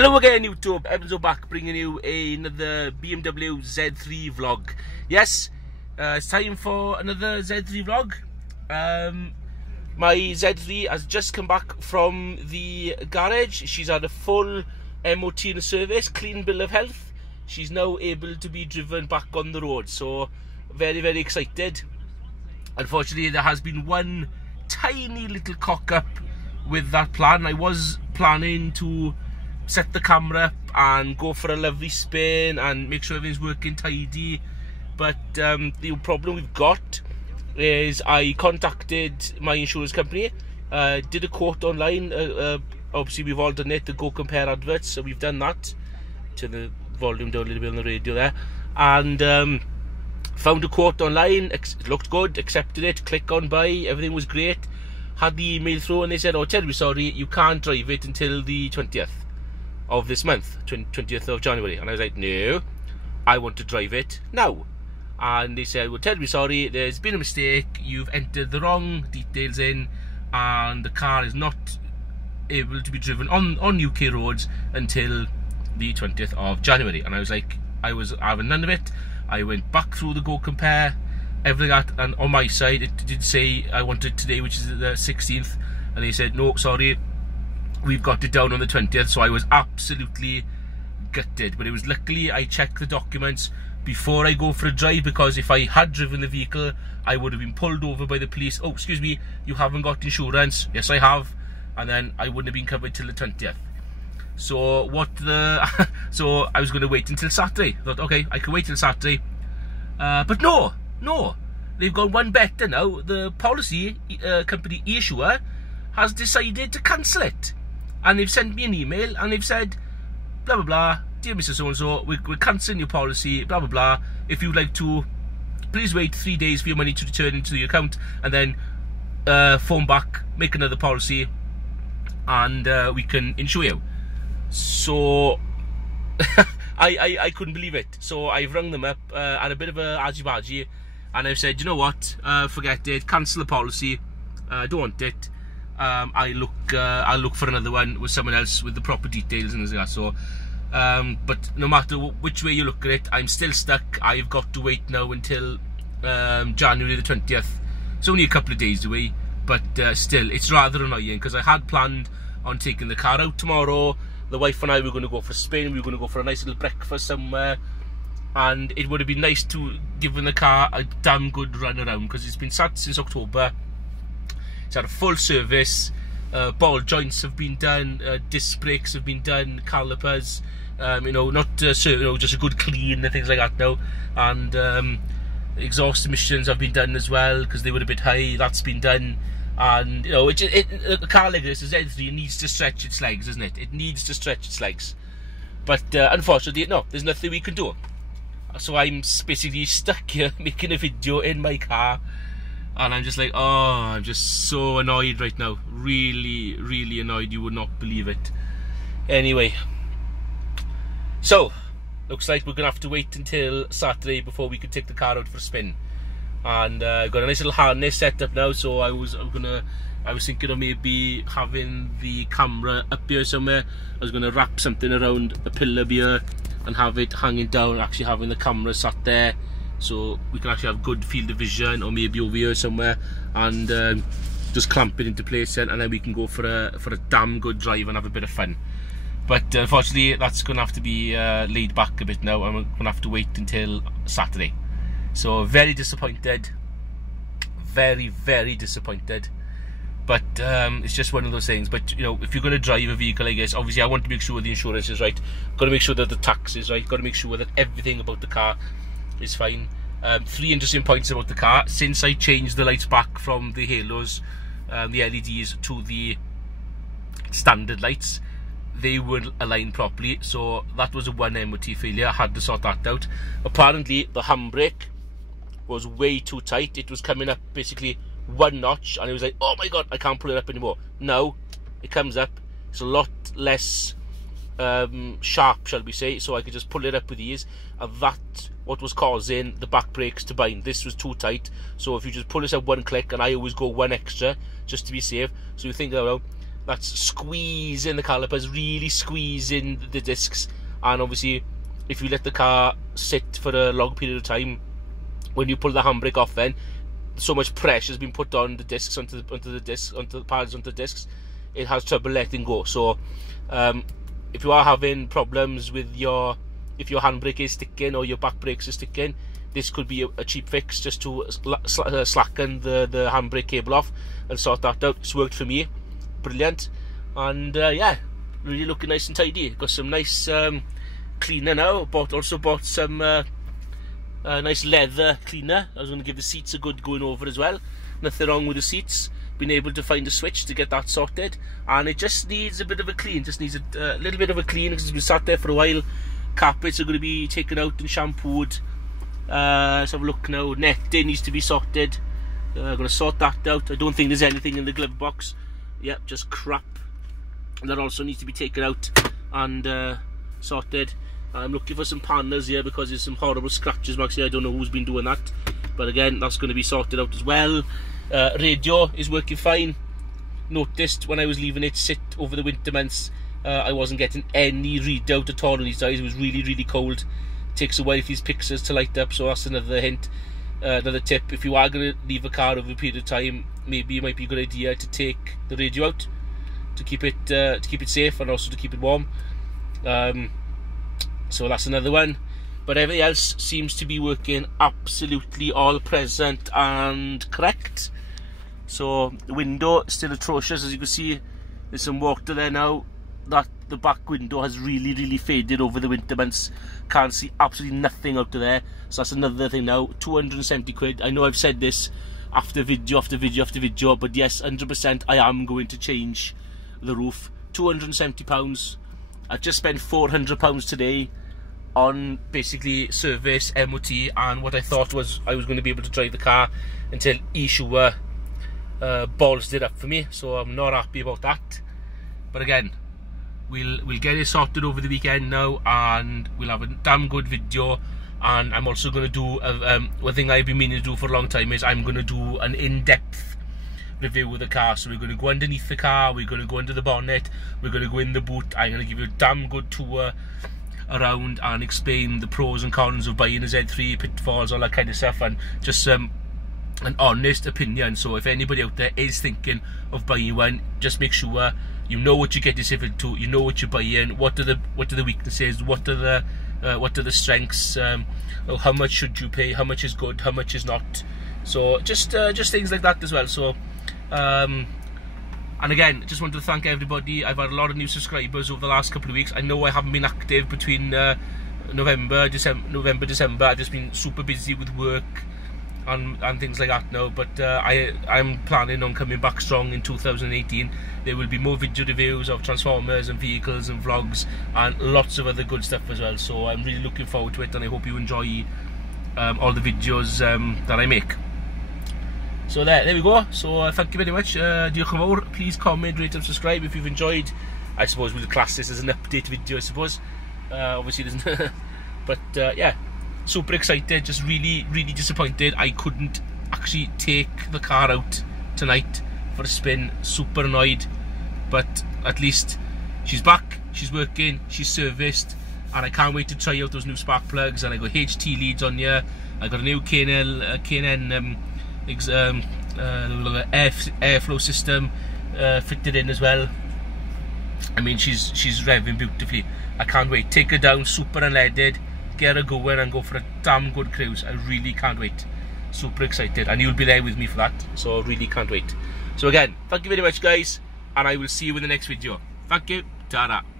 Hello again YouTube, Ebenzo back bringing you another BMW Z3 vlog. Yes, it's time for another Z3 vlog. My Z3 has just come back from the garage. She's had a full m.o.t in the service, clean bill of health. She's now able to be driven back on the road, so very excited. Unfortunately, there has been one tiny little cock up with that plan. I was planning to set the camera up and go for a lovely spin and make sure everything's working tidy, but the problem we've got is I contacted my insurance company, did a quote online. Obviously we've all done it, the Go Compare adverts, so we've done that. Turn the volume down a little bit on the radio there, and found a quote online. It looked good, accepted it, click on buy, everything was great. Had the email through and they said, oh, terribly sorry, you can't drive it until the 20th of this month, 20th of January. And I was like, no, I want to drive it now. And they said, well, terribly sorry, there's been a mistake, you've entered the wrong details in, and the car is not able to be driven on UK roads until the 20th of January. And I was like, I was having none of it. I went back through the Go Compare, everything that, and on my side it did say I wanted today, which is the 16th, and they said, no, sorry, we've got it down on the 20th. So I was absolutely gutted, but it was luckily I checked the documents before I go for a drive, because if I had driven the vehicle I would have been pulled over by the police. Oh, excuse me, you haven't got insurance. Yes, I have. And then I wouldn't have been covered till the 20th. So so I was going to wait until Saturday. I thought, okay, I can wait till Saturday, but no, they've gone one better now. The policy company issuer has decided to cancel it, and they've sent me an email and they've said, blah blah blah, dear Mr. So-and-so, we're cancelling your policy, blah blah blah. If you'd like to, please wait 3 days for your money to return into the account, and then phone back, make another policy, and we can insure you. So I couldn't believe it. So I've rung them up, had a bit of a argy-bargy, and I've said, you know what, forget it, cancel the policy, don't want it. I'll look for another one with someone else with the proper details and things like that. So but no matter which way you look at it, I'm still stuck. I've got to wait now until January the 20th. It's only a couple of days away, but still it's rather annoying, because I had planned on taking the car out tomorrow. The wife and I were going to go for a spin, we were going to go for a nice little breakfast somewhere, and it would have been nice to give the car a damn good run around, because it's been sat since October. It's had a full service, ball joints have been done, disc brakes have been done, calipers, you know, not just a good clean and things like that now, and exhaust emissions have been done as well, because they were a bit high. That's been done. And you know, a car like this, a Z3, needs to stretch its legs, isn't it? It needs to stretch its legs. But unfortunately, no, there's nothing we can do. So I'm basically stuck here making a video in my car, and I'm just like, oh, I'm just so annoyed right now. Really annoyed. You would not believe it. Anyway, so looks like we're gonna have to wait until Saturday before we can take the car out for a spin. And I've got a nice little harness set up now, so I was thinking of maybe having the camera up here somewhere. I was gonna wrap something around a pillar here and have it hanging down, actually having the camera sat there, so we can actually have good field of vision, or maybe over here somewhere, and just clamp it into place, and then we can go for a damn good drive and have a bit of fun. But unfortunately that's gonna have to be laid back a bit now, and we're gonna have to wait until Saturday. So very disappointed, very disappointed, but it's just one of those things. But you know, if you're going to drive a vehicle like this, obviously I want to make sure the insurance is right, got to make sure that the tax is right, got to make sure that everything about the car is fine. 3 interesting points about the car: since I changed the lights back from the halos, the LEDs, to the standard lights, they weren't aligned properly, so that was a one m.o.t failure. I had to sort that out. Apparently the handbrake was way too tight. It was coming up basically one notch, and it was like, oh my god, I can't pull it up anymore. Now it comes up, it's a lot less sharp, shall we say, so I could just pull it up with ease, and that's what was causing the back brakes to bind. This was too tight, so if you just pull this up one click, and I always go one extra just to be safe. So you think, oh, that's squeezing the calipers, really squeezing the discs. And obviously, if you let the car sit for a long period of time, when you pull the handbrake off, then so much pressure has been put on the discs, onto the pads, onto the discs, it has trouble letting go. So if you are having problems with if your handbrake is sticking or your back brakes are sticking, this could be a cheap fix, just to slacken the handbrake cable off and sort that out. It's worked for me, brilliant. And yeah, really looking nice and tidy. Got some nice cleaner now. Also bought some nice leather cleaner. I was going to give the seats a good going over as well. Nothing wrong with the seats. Been able to find a switch to get that sorted, and it just needs a bit of a clean. Just needs a little bit of a clean because it's been sat there for a while. Carpets are going to be taken out and shampooed. Let's have a look now. Netting needs to be sorted. I'm going to sort that out. I don't think there's anything in the glove box. Yep, just crap. And that also needs to be taken out and sorted. I'm looking for some panels here because there's some horrible scratches back here. I don't know who's been doing that, but again, that's going to be sorted out as well. Radio is working fine. Noticed when I was leaving it sit over the winter months, I wasn't getting any readout at all on these days. It was really cold. It takes a while for these pixels to light up, so that's another hint, another tip. If you are going to leave a car over a period of time, maybe it might be a good idea to take the radio out to keep it safe and also to keep it warm. So that's another one. But everything else seems to be working absolutely all present and correct. So the window is still atrocious, as you can see. There's some water there now. That the back window has really faded over the winter months. Can't see absolutely nothing out of there. So that's another thing now. 270 quid. I know I've said this after video after video, but yes, 100% I am going to change the roof. £270. I just spent £400 today on basically service, m.o.t, and what I thought was I was going to be able to drive the car until Ishua ballsed it up for me. So I'm not happy about that. But again, we'll get it sorted over the weekend now, and we'll have a damn good video. And I'm also going to do one thing I've been meaning to do for a long time is I'm going to do an in-depth review of the car. So we're going to go underneath the car, we're going to go under the bonnet, we're going to go in the boot. I'm going to give you a damn good tour around and explain the pros and cons of buying a Z3, pitfalls, all that kind of stuff, and just an honest opinion. So if anybody out there is thinking of buying one, just make sure you know what you get yourself into, you know what you're buying, what are the weaknesses, what are the strengths, how much should you pay, how much is good, how much is not. So just things like that as well. So and again, just wanted to thank everybody. I've had a lot of new subscribers over the last couple of weeks. I know I haven't been active between November, December. I've just been super busy with work and things like that now. But I'm planning on coming back strong in 2018. There will be more video reviews of Transformers and vehicles and vlogs and lots of other good stuff as well. So I'm really looking forward to it, and I hope you enjoy all the videos that I make. So there we go. So thank you very much. Diolch yn fawr. Please comment, rate and subscribe if you've enjoyed. I suppose we'll class this as an update video, I suppose. Obviously it isn't. But yeah, super excited. Just really disappointed I couldn't actually take the car out tonight for a spin. Super annoyed. But at least she's back, she's working, she's serviced, and I can't wait to try out those new spark plugs. And I got HT leads on here. I got a new K&N airflow system fitted in as well. I mean, she's revving beautifully. I can't wait. Take her down, super unleaded, get her going and go for a damn good cruise. I really can't wait. Super excited, and you'll be there with me for that, so I really can't wait. So again, thank you very much guys, and I will see you in the next video. Thank you. Ta-ra.